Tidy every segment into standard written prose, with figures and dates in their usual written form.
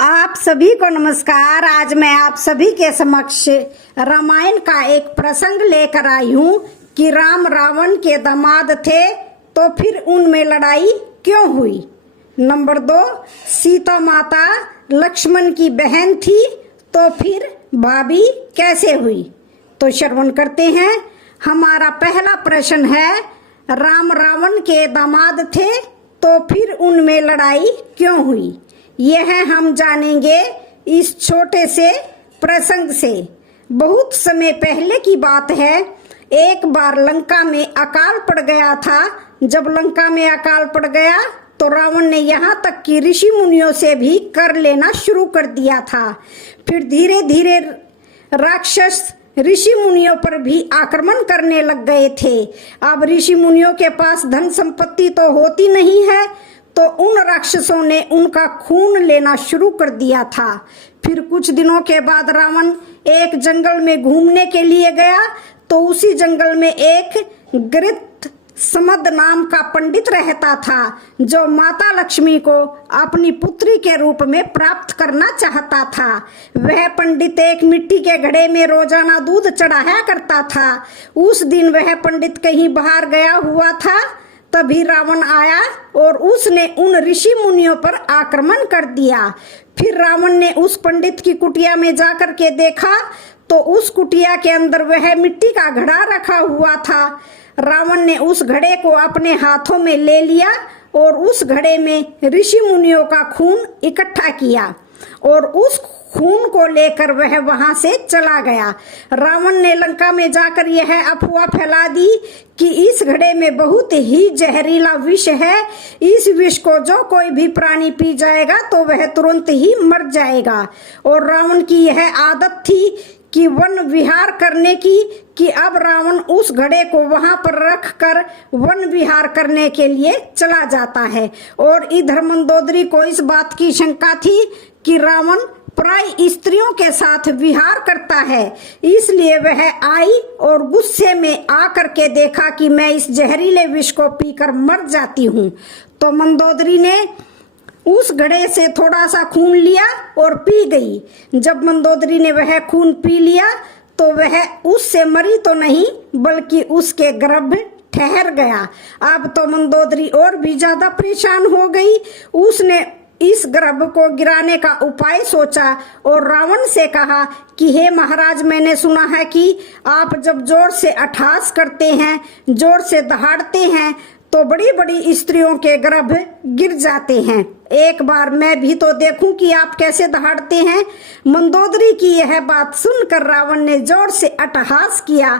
आप सभी को नमस्कार। आज मैं आप सभी के समक्ष रामायण का एक प्रसंग लेकर आई हूँ कि राम रावण के दामाद थे तो फिर उनमें लड़ाई क्यों हुई। नंबर 2, सीता माता लक्ष्मण की बहन थी तो फिर भाभी कैसे हुई। तो श्रवण करते हैं। हमारा पहला प्रश्न है, राम रावण के दामाद थे तो फिर उनमें लड़ाई क्यों हुई। यह हम जानेंगे इस छोटे से प्रसंग से। बहुत समय पहले की बात है। एक बार लंका में अकाल पड़ गया था। जब लंका में अकाल पड़ गया तो रावण ने यहाँ तक कि ऋषि मुनियों से भी कर लेना शुरू कर दिया था। फिर धीरे धीरे राक्षस ऋषि मुनियों पर भी आक्रमण करने लग गए थे। अब ऋषि मुनियों के पास धन संपत्ति तो होती नहीं है, तो उन राक्षसों ने उनका खून लेना शुरू कर दिया था। फिर कुछ दिनों के बाद रावण एक जंगल में घूमने के लिए गया तो उसी जंगल में एक गृत समद नाम का पंडित रहता था, जो माता लक्ष्मी को अपनी पुत्री के रूप में प्राप्त करना चाहता था। वह पंडित एक मिट्टी के घड़े में रोजाना दूध चढ़ाया करता था। उस दिन वह पंडित कहीं बाहर गया हुआ था। तभी रावण आया और उसने उन ऋषि मुनियों पर आक्रमण कर दिया। फिर रावण ने उस पंडित की कुटिया में जाकर के देखा तो उस कुटिया के अंदर वह मिट्टी का घड़ा रखा हुआ था। रावण ने उस घड़े को अपने हाथों में ले लिया और उस घड़े में ऋषि मुनियों का खून इकट्ठा किया और उस खून को लेकर वह वहां से चला गया। रावण ने लंका में जाकर यह अफवाह फैला दी कि इस घड़े में बहुत ही जहरीला विष है। इस विष को जो कोई भी प्राणी पी जाएगा तो वह तुरंत ही मर जाएगा। और रावण की यह आदत थी कि वन विहार करने की, कि अब रावण उस घड़े को वहां पर रख कर वन विहार करने के लिए चला जाता है। और इधर मंदोदरी को इस बात की शंका थी कि रावण प्राय स्त्रियों के साथ विहार करता है, इसलिए वह आई और गुस्से में आकर के देखा कि मैं इस जहरीले विष को पीकर मर जाती हूँ। तो मंदोदरी ने उस घड़े से थोड़ा सा खून लिया और पी गई। जब मंदोदरी ने वह खून पी लिया तो वह उससे मरी तो नहीं बल्कि उसके गर्भ ठहर गया। अब तो मंदोदरी और भी ज्यादा परेशान हो गई। उसने इस गर्भ को गिराने का उपाय सोचा और रावण से कहा कि हे महाराज, मैंने सुना है कि आप जब जोर से अट्टहास करते हैं, जोर से दहाड़ते हैं तो बड़ी बड़ी स्त्रियों के गर्भ गिर जाते हैं। एक बार मैं भी तो देखूं कि आप कैसे दहाड़ते हैं। मंदोदरी की यह बात सुनकर रावण ने जोर से अट्टहास किया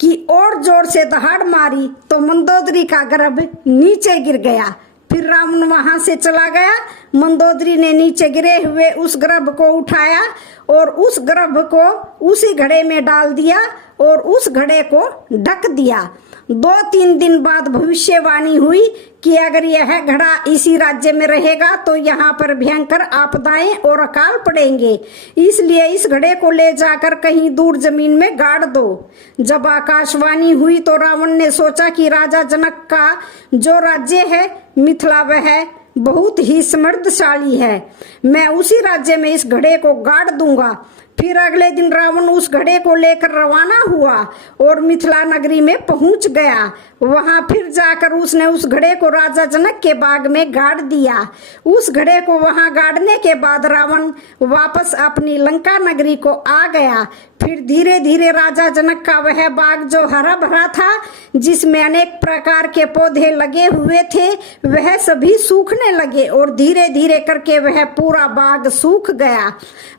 कि और जोर से दहाड़ मारी तो मंदोदरी का गर्भ नीचे गिर गया। फिर रावण वहां से चला गया। मंदोदरी ने नीचे गिरे हुए उस गर्भ को उठाया और उस गर्भ को उसी घड़े में डाल दिया और उस घड़े को ढक दिया। 2-3 दिन बाद भविष्यवाणी हुई कि अगर यह घड़ा इसी राज्य में रहेगा तो यहाँ पर भयंकर आपदाएं और अकाल पड़ेंगे, इसलिए इस घड़े को ले जाकर कहीं दूर जमीन में गाड़ दो। जब आकाशवाणी हुई तो रावण ने सोचा कि राजा जनक का जो राज्य है मिथिला, वह बहुत ही समृद्धशाली है। मैं उसी राज्य में इस घड़े को गाड़ दूंगा। फिर अगले दिन रावण उस घड़े को लेकर रवाना हुआ और मिथिला नगरी में पहुंच गया। वहां फिर जाकर उसने उस घड़े को राजा जनक के बाग में गाड़ दिया। उस घड़े को वहां गाड़ने के बाद रावण वापस अपनी लंका नगरी को आ गया। फिर धीरे धीरे राजा जनक का वह बाग जो हरा भरा था, जिसमें अनेक प्रकार के पौधे लगे हुए थे, वह सभी सूखने लगे और धीरे धीरे करके वह पूरा बाग सूख गया।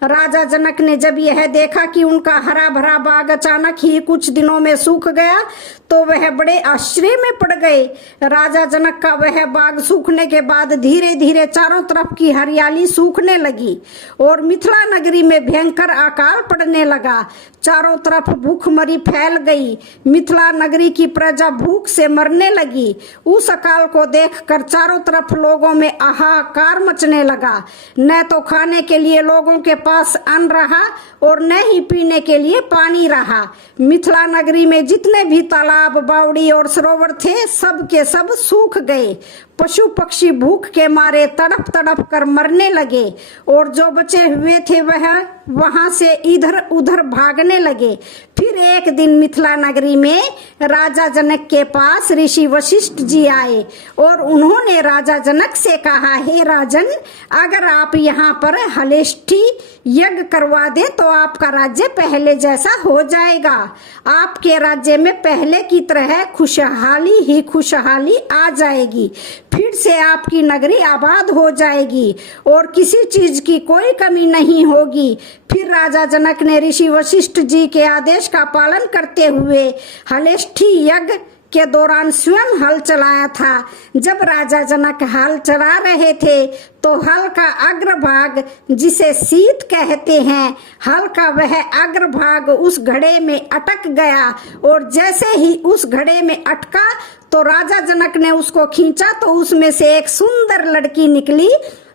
राजा जनक ने जब यह देखा कि उनका हरा भरा बाग अचानक ही कुछ दिनों में सूख गया तो वह बड़े आश्चर्य में पड़ गए। राजा जनक का वह बाग सूखने के बाद धीरे धीरे चारों तरफ की हरियाली सूखने लगी और मिथिला नगरी में भयंकर अकाल पड़ने लगा। चारों तरफ भूखमरी फैल गई। मिथिला नगरी की प्रजा भूख से मरने लगी। उस अकाल को देखकर चारों तरफ लोगों में हाहाकार मचने लगा। न तो खाने के लिए लोगों के पास अन्न रहा और न ही पीने के लिए पानी रहा। मिथिला नगरी में जितने भी तालाब, बावड़ी और सरोवर थे, सब के सब सूख गए। पशु पक्षी भूख के मारे तड़प तड़प कर मरने लगे और जो बचे हुए थे वह वहां से इधर उधर भागने लगे। फिर एक दिन मिथिला नगरी में राजा जनक के पास ऋषि वशिष्ठ जी आए और उन्होंने राजा जनक से कहा, हे राजन, अगर आप यहाँ पर हलेष्ठी यज्ञ करवा दे तो आपका राज्य पहले जैसा हो जाएगा। आपके राज्य में पहले की तरह खुशहाली ही खुशहाली आ जाएगी। फिर से आपकी नगरी आबाद हो जाएगी और किसी चीज की कोई कमी नहीं होगी। फिर राजा जनक ने ऋषि वशिष्ठ जी के आदेश का पालन करते हुए हलेष्ठी यज्ञ के दौरान स्वयं हल चलाया था। जब राजा जनक हल चला रहे थे तो हल का अग्रभाग, जिसे सीत कहते हैं, हल का वह अग्रभाग उस घड़े में अटक गया और जैसे ही उस घड़े में अटका तो राजा जनक ने उसको खींचा तो उसमें से एक सुंदर लड़की निकली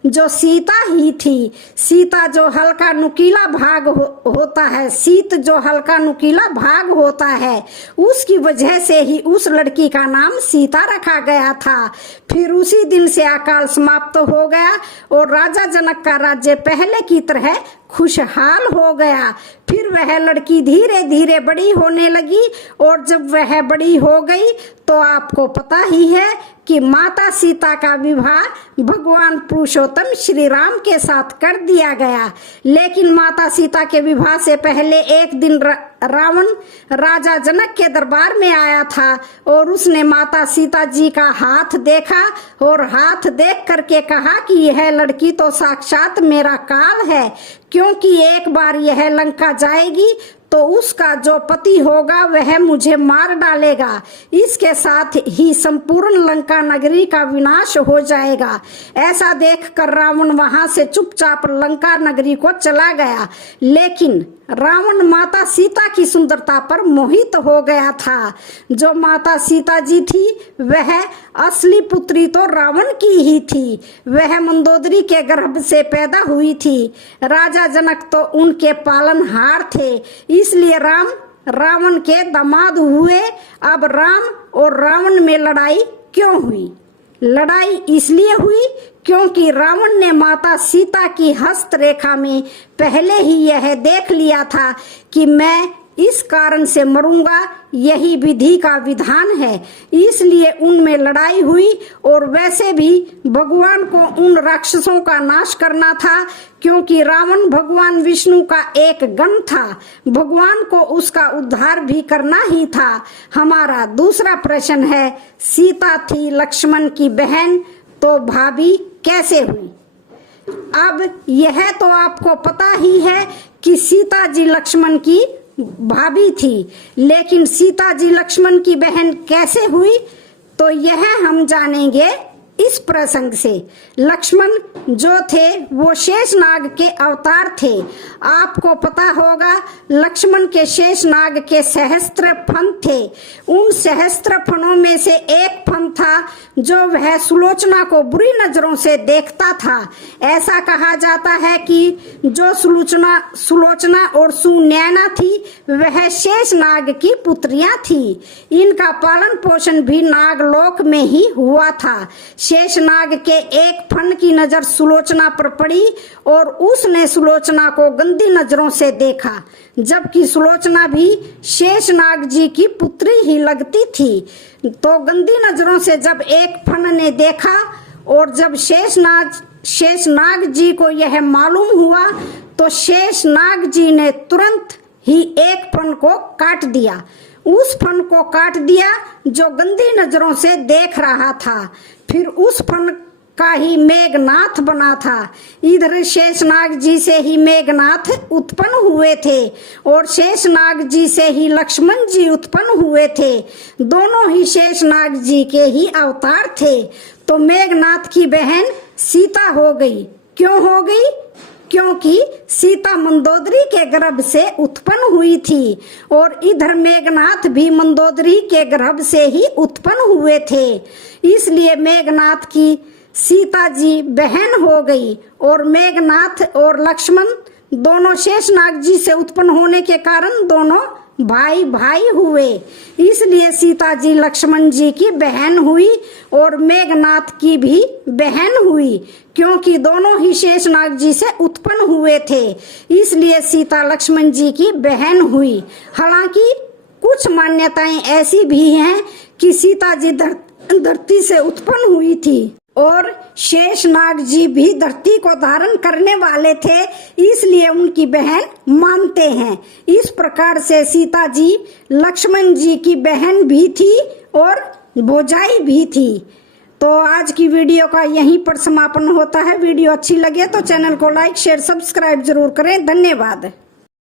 जो सीता ही थी। सीता जो हल्का नुकीला भाग होता है, सीत जो हल्का नुकीला भाग होता है, उसकी वजह से ही उस लड़की का नाम सीता रखा गया था। फिर उसी दिन से अकाल समाप्त हो गया और राजा जनक का राज्य पहले की तरह खुशहाल हो गया। फिर वह लड़की धीरे धीरे बड़ी होने लगी और जब वह बड़ी हो गई तो आपको पता ही है कि माता सीता का विवाह भगवान पुरुषोत्तम श्री राम के साथ कर दिया गया। लेकिन माता सीता के विवाह से पहले एक दिन रावण राजा जनक के दरबार में आया था और उसने माता सीता जी का हाथ देखा और हाथ देख करके कहा कि यह लड़की तो साक्षात मेरा काल है, क्योंकि एक बार यह लंका जाएगी तो उसका जो पति होगा वह मुझे मार डालेगा। इसके साथ ही संपूर्ण लंका नगरी का विनाश हो जाएगा। ऐसा देखकर रावण वहां से चुपचाप लंका नगरी को चला गया। लेकिन रावण माता सीता की सुंदरता पर मोहित हो गया था। जो माता सीता जी थी वह असली पुत्री तो रावण की ही थी। वह मंदोदरी के गर्भ से पैदा हुई थी। राजा जनक तो उनके पालनहार थे, इसलिए रावण के दामाद हुए। अब राम और रावण में लड़ाई क्यों हुई? लड़ाई इसलिए हुई क्योंकि रावण ने माता सीता की हस्तरेखा में पहले ही यह देख लिया था कि मैं इस कारण से मरूंगा, यही विधि का विधान है, इसलिए उनमें लड़ाई हुई। और वैसे भी भगवान को उन राक्षसों का नाश करना था, क्योंकि रावण भगवान विष्णु का एक गण था। भगवान को उसका उद्धार भी करना ही था। हमारा दूसरा प्रश्न है, सीता थी लक्ष्मण की बहन तो भाभी कैसे हुई? अब यह तो आपको पता ही है कि सीता जी लक्ष्मण की भाभी थी, लेकिन सीता जी लक्ष्मण की बहन कैसे हुई तो यह हम जानेंगे इस प्रसंग से। लक्ष्मण जो थे वो शेषनाग के अवतार थे। आपको पता होगा लक्ष्मण के शेषनाग के सहस्त्र फन थे। उन सहस्त्र फनों में से एक फन था जो वह सुलोचना को बुरी नजरों से देखता था। ऐसा कहा जाता है कि जो सुलोचना और सुनैना थी वह शेषनाग की पुत्रियां थी। इनका पालन पोषण भी नागलोक में ही हुआ था। शेषनाग के एक फन की नजर सुलोचना पर पड़ी और उसने सुलोचना को गंदी नजरों से देखा, जबकि सुलोचना भी शेषनाग जी की पुत्री ही लगती थी। तो गंदी नजरों से जब एक फन ने देखा और जब शेषनाग जी को यह मालूम हुआ तो शेषनाग जी ने तुरंत ही एक फन को काट दिया। उस फन को काट दिया जो गंदी नजरों से देख रहा था। फिर उस फन का ही मेघनाथ बना था। इधर शेषनाग जी से ही मेघनाथ उत्पन्न हुए थे और शेषनाग जी से ही लक्ष्मण जी उत्पन्न हुए थे। दोनों ही शेषनाग जी के ही अवतार थे। तो मेघनाथ की बहन सीता हो गई। क्यों हो गई? क्योंकि सीता मंदोदरी के गर्भ से उत्पन्न हुई थी और इधर मेघनाथ भी मंदोदरी के गर्भ से ही उत्पन्न हुए थे। इसलिए मेघनाथ की सीता जी बहन हो गई और मेघनाथ और लक्ष्मण दोनों शेषनाग जी से उत्पन्न होने के कारण दोनों भाई भाई हुए, इसलिए सीता जी लक्ष्मण जी की बहन हुई और मेघनाथ की भी बहन हुई, क्योंकि दोनों ही शेषनाग जी से उत्पन्न हुए थे, इसलिए सीता लक्ष्मण जी की बहन हुई। हालांकि कुछ मान्यताएं ऐसी भी हैं कि सीता जी धरती से उत्पन्न हुई थी और शेषनाग जी भी धरती को धारण करने वाले थे, इसलिए उनकी बहन मानते हैं। इस प्रकार से सीता जी लक्ष्मण जी की बहन भी थी और भौजाई भी थी। तो आज की वीडियो का यहीं पर समापन होता है। वीडियो अच्छी लगे तो चैनल को लाइक शेयर सब्सक्राइब जरूर करें। धन्यवाद।